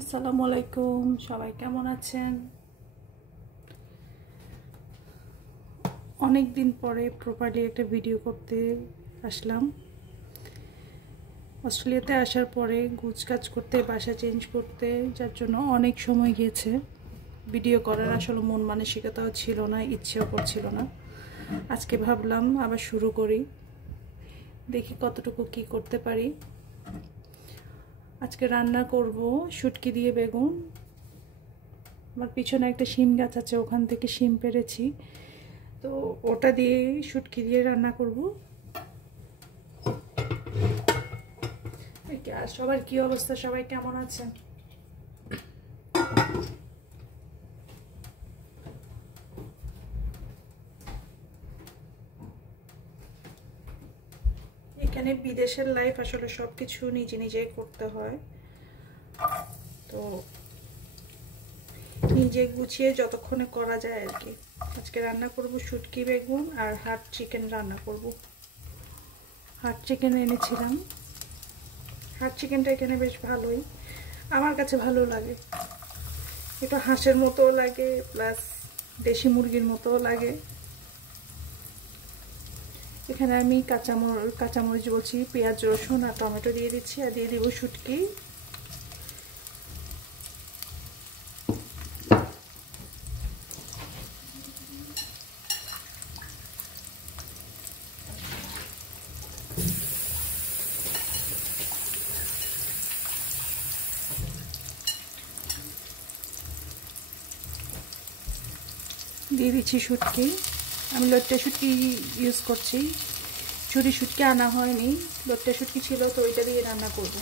আসসালামু আলাইকুম, সবাই কেমন আছেন? অনেক দিন পরে প্রপারলি একটা ভিডিও করতে আসলাম। অস্ট্রেলিয়াতে আসার পরে গুছগাছ করতে, বাসা চেঞ্জ করতে, যার জন্য অনেক সময় গিয়েছে। ভিডিও করার আসলে মন মানসিকতাও ছিল না, ইচ্ছেও করছিল না। আজকে ভাবলাম আবার শুরু করি, দেখি কতটুকু কি করতে পারি। আজকে রান্না করব শুটকি দিয়ে বেগুন। আমার পিছনে একটা শিম গাছ আছে, ওখান থেকে শিম পেড়েছি, তো ওটা দিয়ে শুটকি দিয়ে রান্না করব। আর সবার কি অবস্থা, সবাই কেমন আছেন? এখানে বিদেশের লাইফ আসলে সবকিছু নিজে নিজেই করতে হয়, তো নিজে গুছিয়ে যতক্ষণে করা যায় আর কি। আজকে রান্না করব শুটকি বেগুন আর হাট চিকেন রান্না করব। হাট চিকেন এনেছিলাম। হাট চিকেনটা এখানে বেশ ভালোই, আমার কাছে ভালো লাগে। এটা হাঁসের মতো লাগে, প্লাস দেশি মুরগির মতো লাগে। এখানে আমি কাঁচামরিচ বলছি, পেঁয়াজ রসুন আর টমেটো দিয়ে দিচ্ছি, আর দিয়ে দিব শুটকি। দিয়ে দিচ্ছি শুটকি। আমি লোট্টা শুটকি ইউজ করছি, ছুরি শুটকি আনা হয়নি, লোট্টা শুটকি ছিল, তো ওইটা দিয়ে রান্না করব।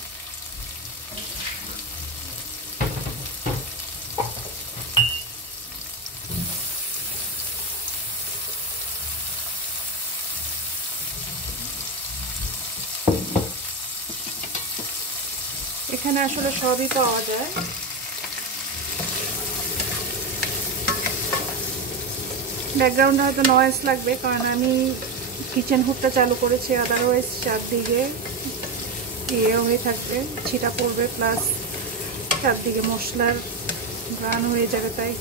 এখানে আসলে সবই পাওয়া যায়। ব্যাকগ্রাউন্ডে হয়তো নয়েজ লাগবে, কারণ আমি কিচেন হুডটা চালু করেছি, আদারওয়াইজ চারদিকে ইয়ে হয়ে থাকবে, ছিটা পড়বে, প্লাস চারদিকে মশলার গান হয়ে যাবে। তাই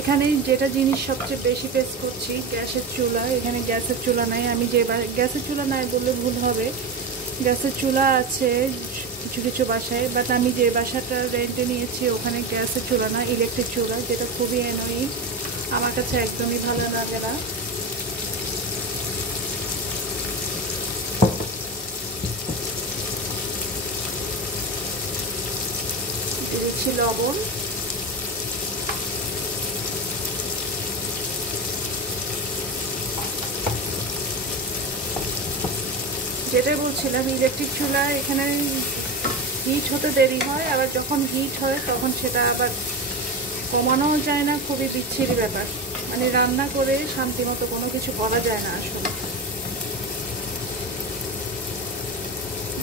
এখানে যেটা জিনিস সবচেয়ে বেশি ফেস করছি, গ্যাসের চুলা। এখানে গ্যাসের চুলা নাই। আমি যে গ্যাসের চুলা নাই বললে ভুল হবে, গ্যাসের চুলা আছে কিছু কিছু বাসায়, বাট আমি যে বাসাটা রেন্টে নিয়েছি ওখানে গ্যাসের চুলা না, ইলেকট্রিক চুলা, যেটা খুবই অ্যানোয়িং, আমার কাছে একদমই ভালো লাগে না। দিচ্ছি লবণ, যেটা বলছিলাম, ইলেকট্রিক চুলা এখানে হিট হতে দেরি হয়, আবার যখন হিট হয় তখন সেটা আবার কমানোও যায় না, খুবই বিচ্ছিরি ব্যাপার। মানে রান্না করে শান্তি মতো কোনো কিছু করা যায় না আসলে।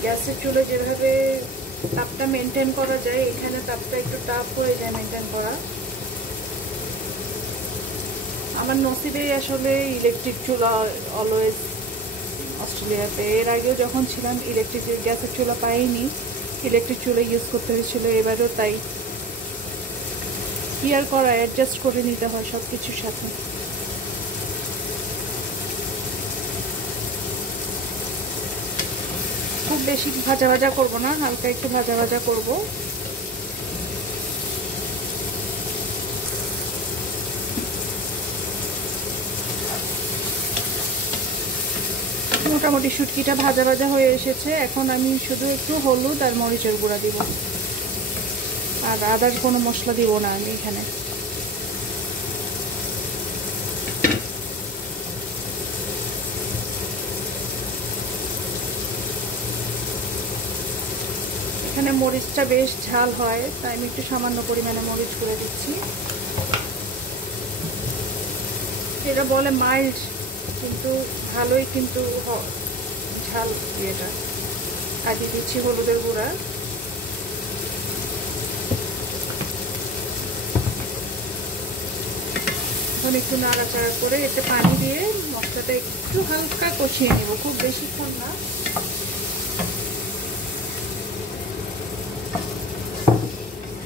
গ্যাসের চুলে যেভাবে তাপটা মেনটেন করা যায়, এখানে তাপটা একটু টাফ হয়ে যায় মেনটেন করা। আমার নসিবেই আসলে ইলেকট্রিক চুলা অলওয়েজ অস্ট্রেলিয়াতে। এর আগেও যখন ছিলাম ইলেকট্রিক গ্যাসের চুলা পাইনি, ইলেকট্রিক চুলা ইউজ করতে হয়েছিল, এবারও তাই। কি আর করা, অ্যাডজাস্ট করে নিতে হয় সব কিছুর সাথে। খুব বেশি ভাজা ভাজা করবো না, হালকা একটু ভাজা ভাজা করব। মোটামুটি শুটকিটা ভাজা ভাজা হয়ে এসেছে। এখন আমি শুধু একটু হলুদ আর মরিচের গুঁড়া দিব, আর আদার কোনো মশলা দিব না আমি এখানে। এখানে মরিচটা বেশ ঝাল হয়, তাই আমি একটু সামান্য পরিমাণে মরিচ করে দিচ্ছি। এটা বলে মাইল্ড, কিন্তু ভালোই কিন্তু ঝাল ইয়েটা। আর দিয়ে দিচ্ছি হলুদের গুঁড়া। এখন একটু নাড়াচাড়া করে এতে পানি দিয়ে মশলাটা একটু হালকা কষিয়ে নেব, খুব বেশিক্ষণ না।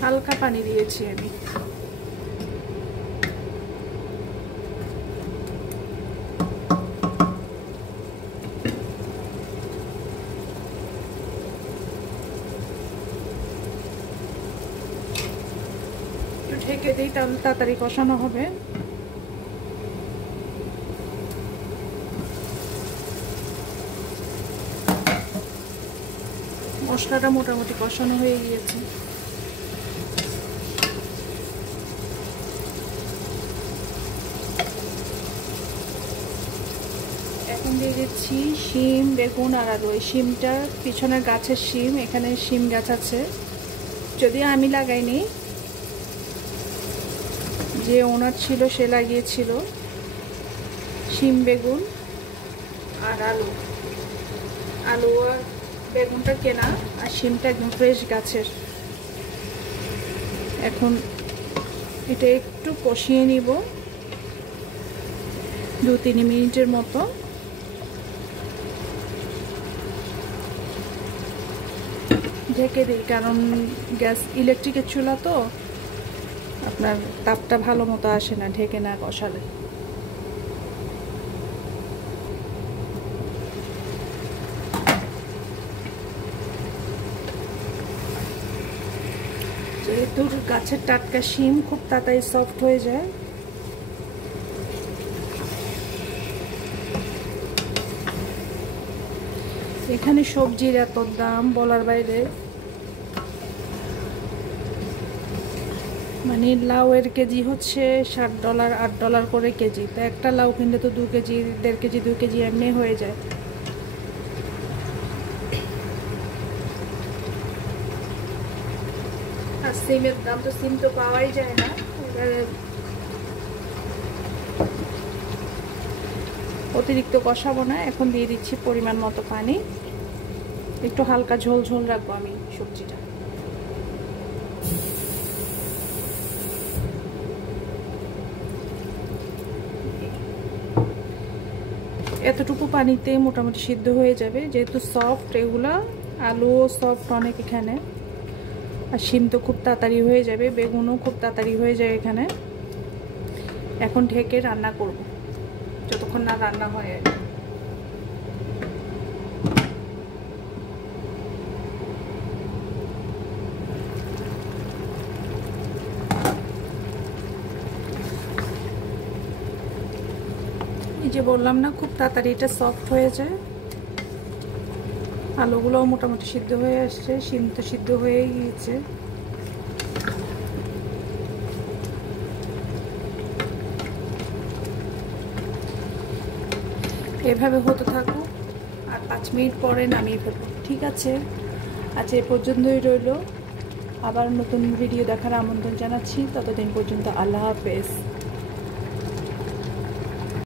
হালকা পানি দিয়েছি আমি। ঢেকে দিই, তাহলে তাড়াতাড়ি কষানো হবে। মশলাটা মোটামুটি কষানো হয়ে গিয়েছে। এখন দিয়ে দিচ্ছি শিম, বেগুন আর আলু। এই শিমটা পিছনের গাছের শিম, এখানে শিম গাছ আছে, যদিও আমি লাগাইনি, যে ওনার ছিল সে লাগিয়েছিল। শিম, বেগুন আর আলু। আলু আর বেগুনটা কেনা, আর শিমটা একদম ফ্রেশ গাছের। এখন এটা একটু কষিয়ে নিব 2-3 মিনিটের মতো। ঢেকে দিই, কারণ গ্যাস ইলেকট্রিকের চুলা তো আপনার তাপটা ভালো মতো আসে না ঢেকে না কষালে। যেহেতু গাছের টাটকা শিম খুব তাড়াতাড়ি সফট হয়ে যায়, এখানে সবজির এত দাম বলার বাইরে। মানে লাউয়ের কেজি হচ্ছে $7, $8 করে কেজি। তো একটা লাউ কিনলে তো 2 কেজি, 1.5 কেজি, 2 কেজি এমনি হয়ে যায়। আর সিমের দাম তো, সিম তো পাওয়াই যায় না। অতিরিক্ত কষাবো না, এখন দিয়ে দিচ্ছি পরিমাণ মতো পানি। একটু হালকা ঝোল ঝোল রাখবো আমি সবজিটা। এতটুকু পানিতে মোটামুটি সিদ্ধ হয়ে যাবে, যেহেতু সফট এগুলা। আলুও সফট অনেক এখানে, আর শিম তো খুব তাড়াতাড়ি হয়ে যাবে, বেগুনও খুব তাড়াতাড়ি হয়ে যায় এখানে। এখন ঢেকে রান্না করব যতক্ষণ না রান্না হয়। এই যে বললাম না, খুব তাড়াতাড়ি এটা সফট হয়ে যায়। আলুগুলোও মোটামুটি সিদ্ধ হয়ে আসছে, শিম তো সিদ্ধ হয়ে গিয়েছে। এভাবে হতে থাকুক, আর 5 মিনিট পরে নামিয়ে ফেলবো। ঠিক আছে, আজ এ পর্যন্তই রইল। আবার নতুন ভিডিও দেখার আমন্ত্রণ জানাচ্ছি। ততদিন পর্যন্ত আল্লাহ হাফেজ।